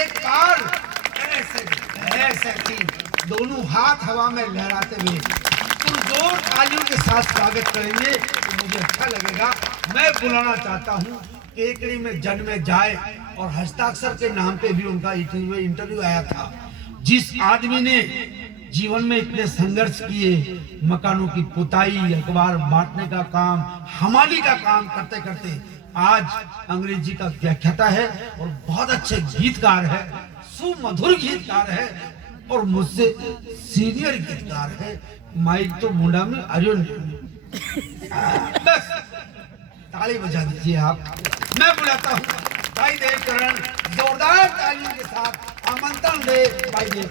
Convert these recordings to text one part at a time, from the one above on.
एक बार ऐसे ऐसे ही दोनों हाथ हवा में लहराते हुए पुरजोर तालियों के साथ स्वागत करेंगे तो मुझे अच्छा लगेगा। मैं बुलाना चाहता हूँ केकड़ी में जन्मे जाए और हस्ताक्षर के नाम पे भी उनका इंटरव्यू आया था। जिस आदमी ने जीवन में इतने संघर्ष किए, मकानों की पुताई, अखबार बांटने का काम, हमाली का काम करते करते आज अंग्रेजी का व्याख्याता है और बहुत अच्छे गीतकार है, सुमधुर गीतकार है और मुझसे सीनियर गीतकार है। माइक तो मुंडा में अर्जुन बस ताली बजा दीजिए आप। मैं बुलाता हूँ भाई देवकरण, जोरदार तालियों के साथ आमंत्रण दे भाई देव।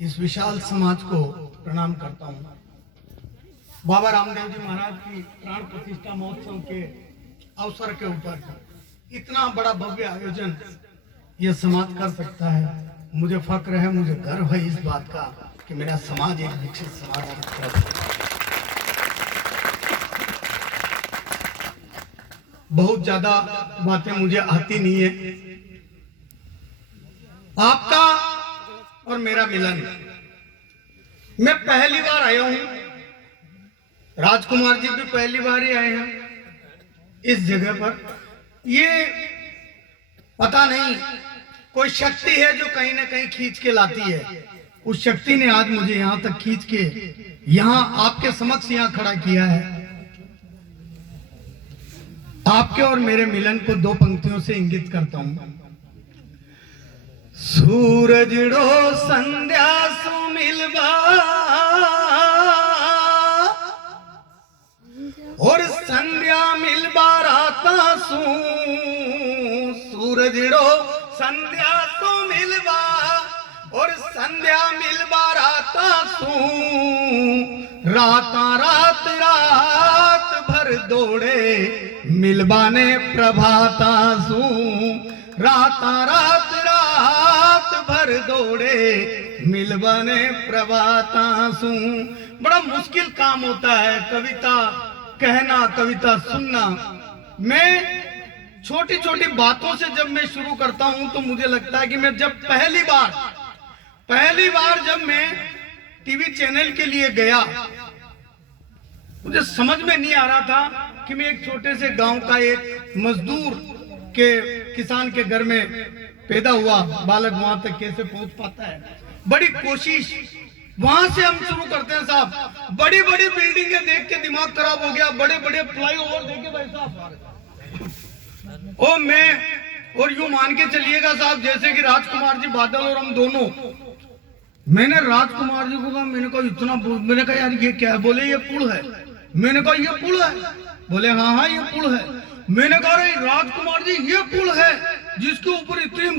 इस विशाल समाज को प्रणाम करता हूँ। बाबा रामदेव जी महाराज की प्राण प्रतिष्ठा महोत्सव के अवसर के ऊपर इतना बड़ा भव्य आयोजन यह समाज कर सकता है। मुझे फक्र है, मुझे गर्व है इस बात का कि मेरा समाज एक विकसित समाज की तरफ। बहुत ज्यादा बातें मुझे आती नहीं है। आपका और मेरा मिलन, मैं पहली बार आया हूं, राजकुमार जी भी पहली बार ही आए हैं इस जगह पर। ये पता नहीं कोई शक्ति है जो कहीं ना कहीं खींच के लाती है। उस शक्ति ने आज मुझे यहां तक खींच के यहां आपके समक्ष यहां खड़ा किया है। आपके और मेरे मिलन को दो पंक्तियों से इंगित करता हूं। सूरजड़ो संध्या सु मिलबा और संध्या मिलबा राता सु। सूरजड़ो संध्या सु मिलबा और संध्या मिलबा राता सु। राता रात रात भर दौड़े मिलबा ने प्रभाता सु। राता रात रात भर दौड़े मिलबने प्रभाता सु। बड़ा मुश्किल काम होता है कविता कहना, कविता सुनना। मैं छोटी छोटी बातों से जब मैं शुरू करता हूं तो मुझे लगता है कि मैं जब पहली बार जब मैं टीवी चैनल के लिए गया, मुझे समझ में नहीं आ रहा था कि मैं एक छोटे से गांव का एक मजदूर के किसान के घर में पैदा हुआ बालक वहां तक कैसे पहुंच पाता है। बड़ी कोशिश वहां से हम शुरू करते हैं साहब। बड़ी बड़ी बिल्डिंगें देख के दिमाग खराब हो गया, बड़े बड़े फ्लाईओवर देखे भाई साहब। ओ मैं और यूं मान के चलिएगा साहब जैसे कि राजकुमार जी बादल और हम दोनों। मैंने राजकुमार जी को कहा, मैंने कहा इतना, मैंने कहा यार ये क्या है? बोले ये पुल है। मैंने कहा ये पुल है? बोले हाँ हाँ ये पुल है। मैंने कहा राजकुमार जी ये पुल है जिसके ऊपर इतनी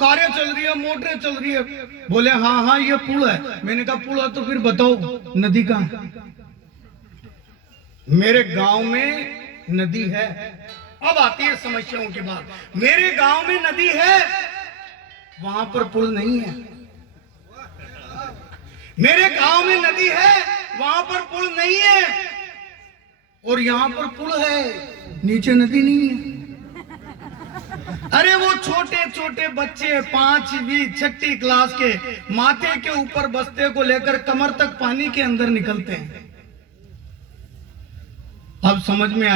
कारें चल रही है, मोटरें चल रही है? बोले हाँ हाँ ये पुल है। मैंने कहा पुल है तो फिर बताओ नदी कहाँ है? मेरे गांव में नदी है। अब आती है समस्याओं की बात। मेरे गांव में नदी है, वहां पर पुल नहीं है। मेरे गांव में नदी है, वहां पर पुल नहीं है, और यहां पर पुल है, नीचे नदी नहीं है। अरे वो छोटे छोटे बच्चे 5वीं 6ठी क्लास के माथे के ऊपर बस्ते को लेकर कमर तक पानी के अंदर निकलते हैं। अब समझ में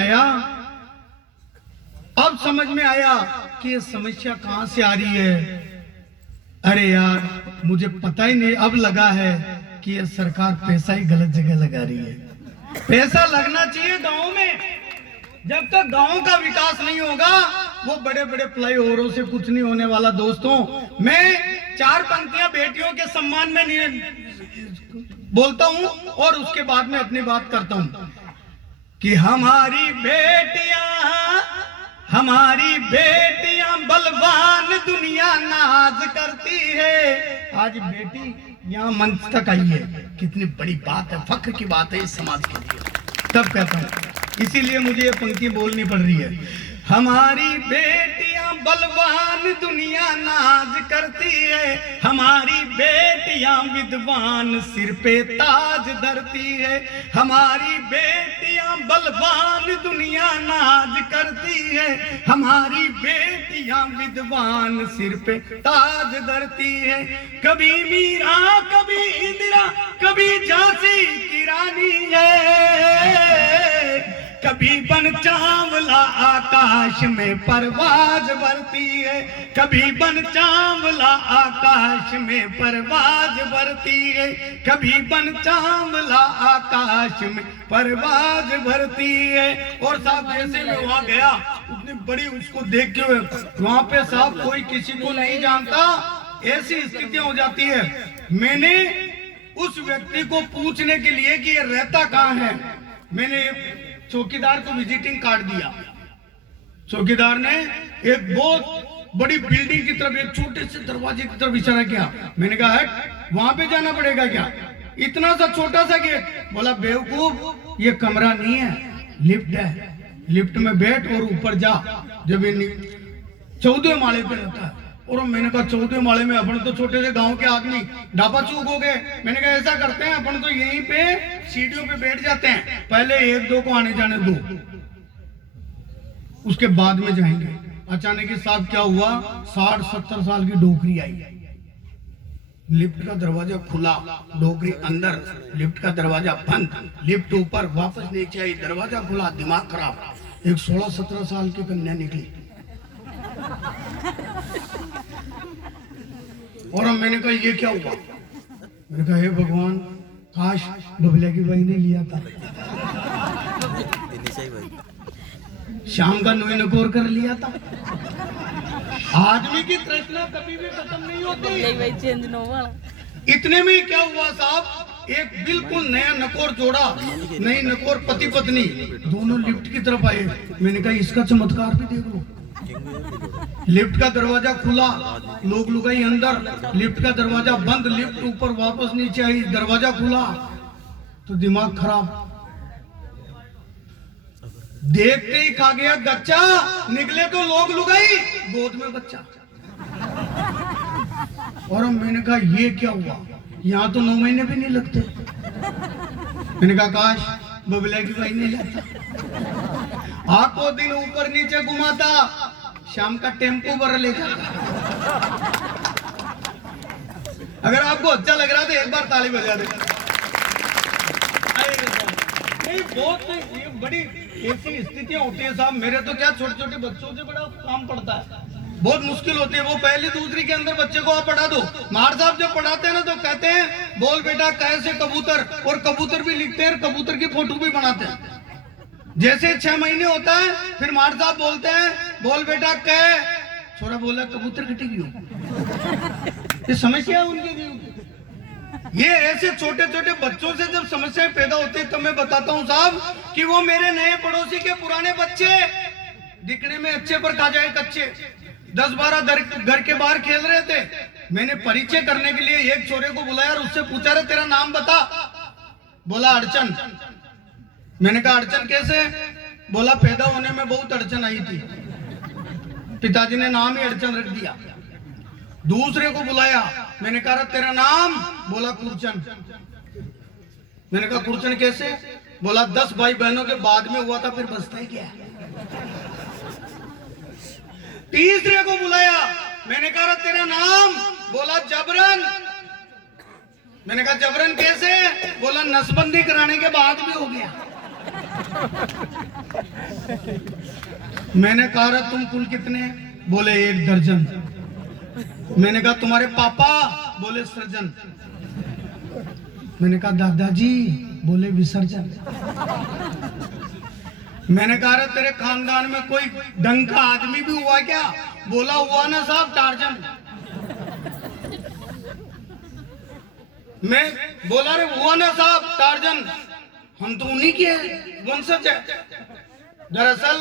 आया कि ये समस्या कहां से आ रही है। अरे यार मुझे पता ही नहीं, अब लगा है कि ये सरकार पैसा ही गलत जगह लगा रही है। पैसा लगना चाहिए गांव में। जब तक गांव का विकास नहीं होगा वो बड़े बड़े फ्लाईओवरों से कुछ नहीं होने वाला। दोस्तों मैं 4 पंक्तियां बेटियों के सम्मान में नहीं बोलता हूं और उसके बाद में अपनी बात करता हूं कि हमारी बेटियां हमारी बेटियां बलवान दुनिया नाज करती है। आज बेटी यहाँ मंच तक आई है, कितनी बड़ी बात है, फख्र की बात है इस समाज के लिए। तब कहता हूँ, इसीलिए मुझे ये पंक्ति बोलनी पड़ रही है। हमारी बेटियां बलवान दुनिया नाज करती है, हमारी बेटियां विद्वान सिर पे ताज धरती है। हमारी बेटियां बलवान दुनिया नाज करती है, हमारी बेटियां विद्वान सिर पे ताज धरती है। कभी मीरा कभी इंदिरा कभी झांसी की रानी है, कभी बन चावला आकाश में परवाज भरती है, कभी बन चावला आकाश में परवाज भरती है, कभी बन चावला आकाश में परवाज भरती है। और साहब जैसे मैं वहां गया, उतनी बड़ी उसको देख के वहां पे साहब कोई किसी को नहीं जानता, ऐसी स्थितियां हो जाती है। मैंने उस व्यक्ति को पूछने के लिए कि ये रहता कहाँ है, मैंने चौकीदार को विजिटिंग कार्ड दिया। चौकीदार ने एक बहुत बड़ी बिल्डिंग की तरफ, एक छोटे से दरवाजे की तरफ इशारा किया। मैंने कहा है वहां पे जाना पड़ेगा क्या, इतना सा छोटा सा गेट। बोला बेवकूफ, ये कमरा नहीं है, लिफ्ट है, लिफ्ट में बैठ और ऊपर जा। जब 14वें माले पे रहता है। और मैंने कहा 14वें माले में, अपन तो छोटे से गांव के आदमी ढापा चूक हो गए। मैंने कहा ऐसा करते हैं, अपन तो यहीं पे सीढ़ियों पे बैठ जाते हैं, पहले 1-2 को आने जाने दो, उसके बाद में जाएंगे। अचानक ही साहब क्या हुआ, 60-70 साल की डोकरी आई, लिफ्ट का दरवाजा खुला, डोकरी अंदर, लिफ्ट का दरवाजा बंद, लिफ्ट ऊपर, वापस नीचे आई, दरवाजा खुला, दिमाग खराब। एक 16-17 साल की कन्या निकली। और मैंने कहा ये क्या हुआ, मैंने कहा हे भगवान, काश बबले की बहन ने लिया था, शाम का नोई नकोर कर लिया था। आदमी की तृष्णा कभी भी खत्म नहीं होती। इतने में क्या हुआ साहब, एक बिल्कुल नया नकोर जोड़ा, नई नकोर पति पत्नी, दोनों लिफ्ट की तरफ आए। मैंने कहा इसका चमत्कार भी देख लो। लिफ्ट का दरवाजा खुला, लोग लुगाई अंदर, लिफ्ट का दरवाजा बंद, लिफ्ट ऊपर वापस नीचे आई, दरवाजा खुला, तो दिमाग खराब। देखते ही खा गया गच्चा, निकले तो लोग लुगाई, गोद में बच्चा। और मैंने कहा ये क्या हुआ, यहाँ तो 9 महीने भी नहीं लगते। मैंने कहा काश बबले की बहन ने लाता, आंखों दिन ऊपर नीचे घुमाता, शाम का टेम्पो भर ले जाता। अगर आपको अच्छा लग रहा तो एक बार ताली बजा दे। नहीं, बहुत ये बड़ी ऐसी स्थितियां होती है साहब। मेरे तो क्या छोटे छोटे बच्चों से बड़ा काम पड़ता है, बहुत मुश्किल होती है। वो पहली दूसरी के अंदर बच्चे को आप पढ़ा दो, मार साहब जब पढ़ाते हैं ना तो कहते हैं बोल बेटा कै से कबूतर, और कबूतर भी लिखते हैं, कबूतर की फोटो भी बनाते हैं। जैसे 6 महीने होता है, फिर मार साहब बोलते हैं बोल बेटा कै, छोरा बोला कबूतर कटेगी हो। ये समस्या है उनके जीवन। ये ऐसे छोटे छोटे बच्चों से जब समस्याएं पैदा होती है, तो मैं बताता हूँ साहब कि वो मेरे नए पड़ोसी के पुराने बच्चे, दिखने में अच्छे पर खा जाए कच्चे, 10-12 घर के बाहर खेल रहे थे। मैंने परिचय करने के लिए एक छोरे को बुलाया और उससे पूछा रे तेरा नाम बता। बोला अड़चन। मैंने कहा अड़चन कैसे? बोला पैदा होने में बहुत अड़चन आई थी, पिताजी ने नाम ही अड़चन रख दिया। दूसरे को बुलाया, मैंने कहा तेरा नाम? बोला कुरचन। मैंने कहा कुरचन कैसे? बोला 10 भाई बहनों के बाद में हुआ था, फिर बचता ही क्या। तीसरे को बुलाया, मैंने कहा तेरा नाम? बोला जबरन। मैंने कहा जबरन कैसे? बोला नसबंदी कराने के बाद भी हो गया। मैंने कहा तुम कुल कितने? बोले 1 दर्जन। मैंने कहा तुम्हारे पापा? बोले सृजन। मैंने कहा दादाजी? बोले विसर्जन। मैंने कहा तेरे खानदान में कोई ढंग का आदमी भी हुआ क्या? बोला हुआ ना साहब, टार्जन। मैं बोला रे हुआ ना साहब, टार्जन। हम तो उन्हीं के वंशज है। दरअसल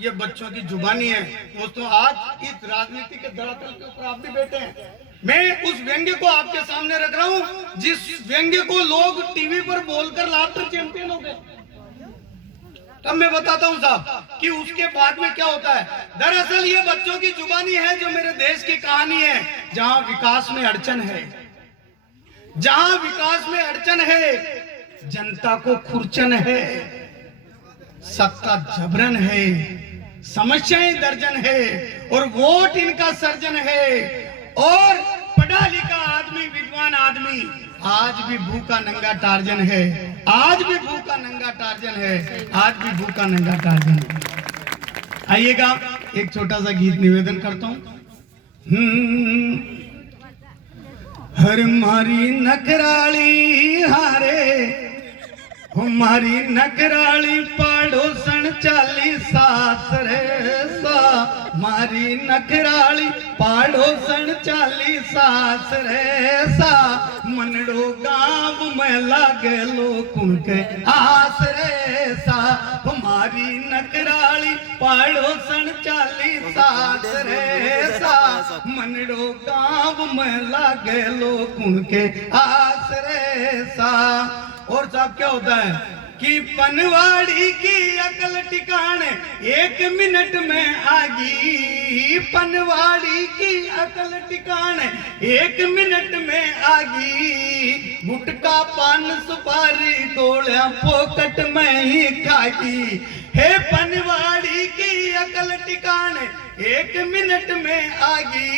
ये बच्चों की जुबानी है दोस्तों। आज इस राजनीति के धरातल के ऊपर आप भी बैठे हैं। मैं उस व्यंग्य को आपके सामने रख रहा हूं जिस व्यंग्य को लोग टीवी पर बोलकर लाफ्टर चैंपियन हो गए। तब मैं बताता हूं साहब कि उसके बाद में क्या होता है। दरअसल ये बच्चों की जुबानी है जो मेरे देश की कहानी है। जहां विकास में अड़चन है, जहां विकास में अड़चन है, जनता को खुरचन है, सत्ता जबरन है, समस्याएं दर्जन है और वोट इनका सर्जन है। और पढ़ा लिखा आदमी, विद्वान आदमी आज भी भूखा नंगा टार्जन है, आज भी भूखा नंगा टार्जन है, आज भी भूखा नंगा टार्जन है। आइएगा एक छोटा सा गीत निवेदन करता हूं। हर मारी नखराली हारे, हमारी नखराली पाड़ोसन 40 सास रे सा, मारी नखराली पाड़ोसन 40 सास रे सा, मनड़ो गांव में लागे लोकुन के आस रे सा, हमारी नखराली पाड़ोसन 40 सास रे सा, मनड़ो गांव में लागे लोकुन के आस रे सा। और साहब क्या होता है कि पनवाड़ी की अकल ठिकाने 1 मिनट में आगी, पनवाड़ी की अकल ठिकाने 1 मिनट में आगी, गुटका पान सुपारी गोलियां पोकट में ही खागी। हे पनवाड़ी की अकल ठिकाने 1 मिनट में आगी,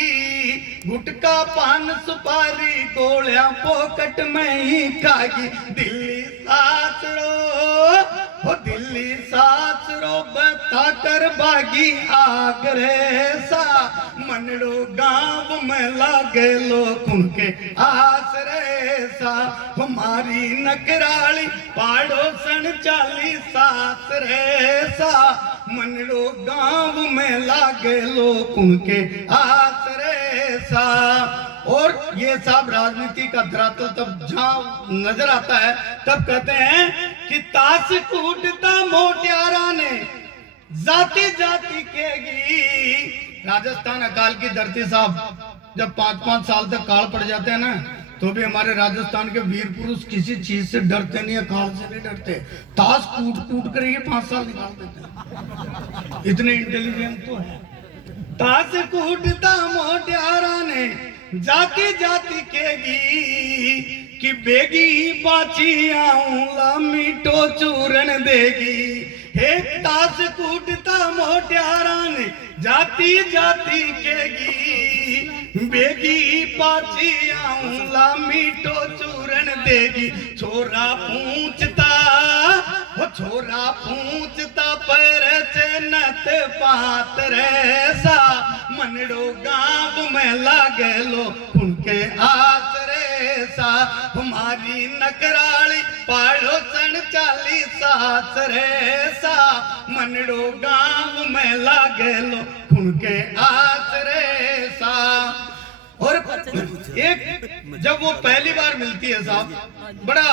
गुटका पान सुपारी गोलियां पोकट में ही खागी। दिल्ली सासरो हो, दिल्ली सासरो बता कर बागी आगरे सा, मनड़ो गांव में लागे लोकुन के आसरे सा, हमारी नकराली पाड़ोसन 40 सास रे सा, मनड़ो गांव में लागे लोकुन के आसरे सा। और ये सब राजनीति का धरातल तब जहां नजर आता है तब कहते हैं कि ताश कूटता मोटियारा ने जाति जाति केगी। राजस्थान अकाल की धरती साहब जब 5-5 साल तक काल पड़ जाते हैं ना, तो भी हमारे राजस्थान के वीर पुरुष किसी चीज से डरते नहीं है, काल से नहीं डरते। ताश कूट कूट कर ये 5 साल निकाल देते हैं, इतने इंटेलिजेंट तो है। ताश कूटता मोटियारा ने जाति जाति केगी, कि बेगी बाची आऊंला मीठो चूरन देगी। हे ताश कूटता मोटियारा ने जाति जाति केगी, बेगी पाची आऊंला मीठो चूरन देगी। छोरा पूछता वो, छोरा पूछता पर चनत पात रे सा, मनड़ो गांव में लागे लो उनके आसरे सा, हमारी नकराली पाड़ोसन 40 सास रे सा, मनड़ो गांव में लागे लो उनके आसरे सा। और एक जब वो पहली बार मिलती है साहब, बड़ा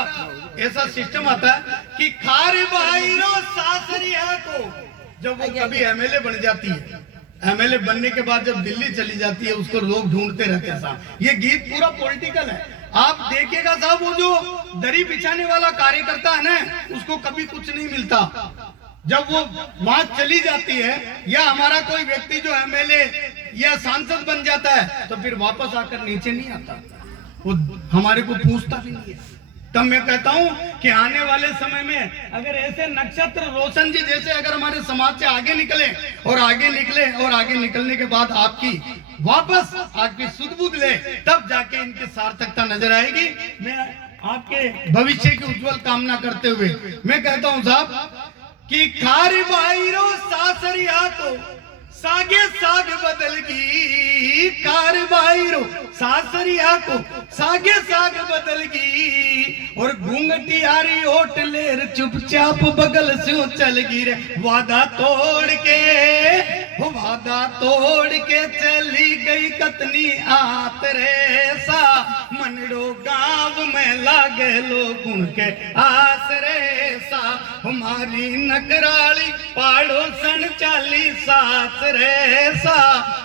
ऐसा सिस्टम आता है कि खारे भाई रो सासरिया को, जब वो कभी एमएलए बन जाती है, एमएलए बनने के बाद जब दिल्ली चली जाती है उसको लोग ढूंढते रहते हैं साहब। ये गीत पूरा पॉलिटिकल है, आप देखिएगा साहब। वो जो दरी बिछाने वाला कार्यकर्ता है ना, उसको कभी कुछ नहीं मिलता। जब वो वहां चली जाती है या हमारा कोई व्यक्ति जो एमएलए या सांसद बन जाता है, तो फिर वापस आकर नीचे नहीं आता, वो हमारे को पूछता भी नहीं है। तब मैं कहता हूं कि आने वाले समय में अगर ऐसे नक्षत्र रोशन जी जैसे अगर हमारे समाज से आगे निकले और आगे निकले और आगे निकलने के बाद आपकी वापस आपकी सुध-बुध ले, तब जाके इनकी सार्थकता नजर आएगी। मैं आपके भविष्य की उज्जवल कामना करते हुए मैं कहता हूं साहब कि खारी बाईरो सासरिया को सागे साग बदलगी, कार बाईरो सासरिया को सागे साग बदलगी। और घूंघटियारी ओट लेर चुपचाप बगल से चलगी रे, वादा तोड़ के हो वादा तोड़ के चली गई कतनी आत रे सा मनड़ो गांव में लागे लोगुन के आस रे सा हमारी नकराली पाड़ोसन चाली सास रे